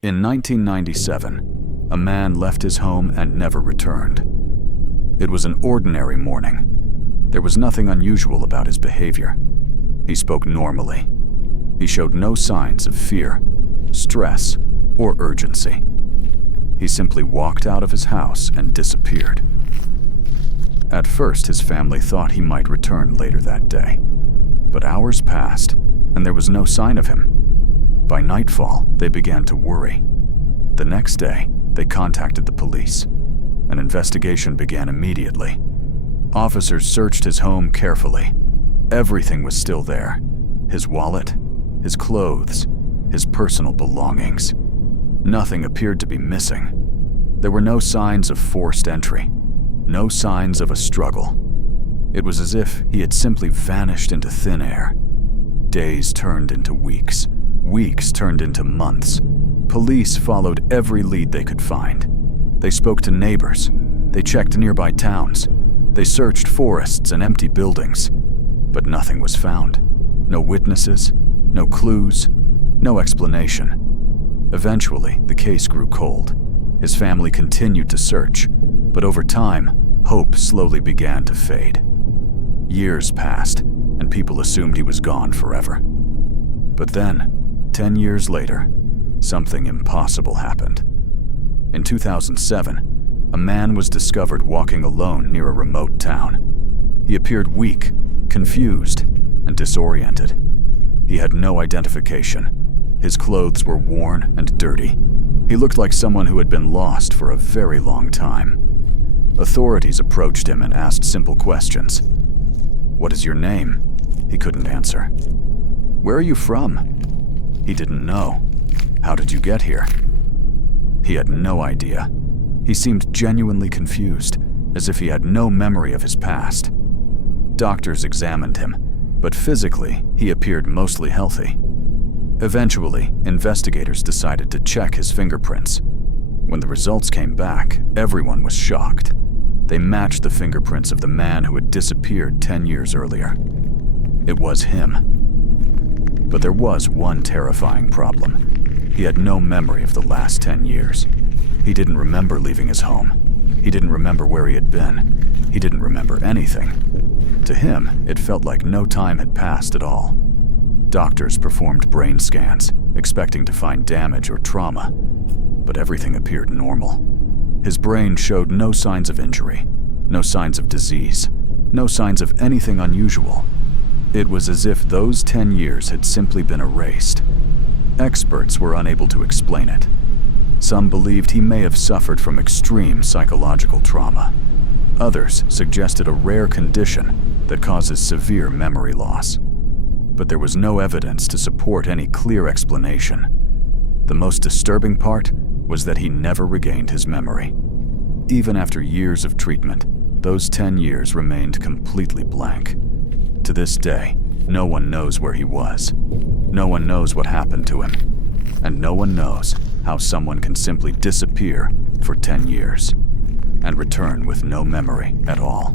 In 1997, a man left his home and never returned. It was an ordinary morning. There was nothing unusual about his behavior. He spoke normally. He showed no signs of fear, stress, or urgency. He simply walked out of his house and disappeared. At first, his family thought he might return later that day. But hours passed, and there was no sign of him. By nightfall, they began to worry. The next day, they contacted the police. An investigation began immediately. Officers searched his home carefully. Everything was still there. His wallet, his clothes, his personal belongings. Nothing appeared to be missing. There were no signs of forced entry, no signs of a struggle. It was as if he had simply vanished into thin air. Days turned into weeks. Weeks turned into months. Police followed every lead they could find. They spoke to neighbors. They checked nearby towns. They searched forests and empty buildings. But nothing was found. No witnesses, no clues, no explanation. Eventually, the case grew cold. His family continued to search, but over time, hope slowly began to fade. Years passed, and people assumed he was gone forever. But then, 10 years later, something impossible happened. In 2007, a man was discovered walking alone near a remote town. He appeared weak, confused, and disoriented. He had no identification. His clothes were worn and dirty. He looked like someone who had been lost for a very long time. Authorities approached him and asked simple questions. "What is your name?" He couldn't answer. "Where are you from?" He didn't know. "How did you get here?" He had no idea. He seemed genuinely confused, as if he had no memory of his past. Doctors examined him, but physically, he appeared mostly healthy. Eventually, investigators decided to check his fingerprints. When the results came back, everyone was shocked. They matched the fingerprints of the man who had disappeared 10 years earlier. It was him. But there was one terrifying problem. He had no memory of the last 10 years. He didn't remember leaving his home. He didn't remember where he had been. He didn't remember anything. To him, it felt like no time had passed at all. Doctors performed brain scans, expecting to find damage or trauma, but everything appeared normal. His brain showed no signs of injury, no signs of disease, no signs of anything unusual. It was as if those 10 years had simply been erased. Experts were unable to explain it. Some believed he may have suffered from extreme psychological trauma. Others suggested a rare condition that causes severe memory loss. But there was no evidence to support any clear explanation. The most disturbing part was that he never regained his memory. Even after years of treatment, those 10 years remained completely blank. To this day, no one knows where he was. No one knows what happened to him. And no one knows how someone can simply disappear for 10 years and return with no memory at all.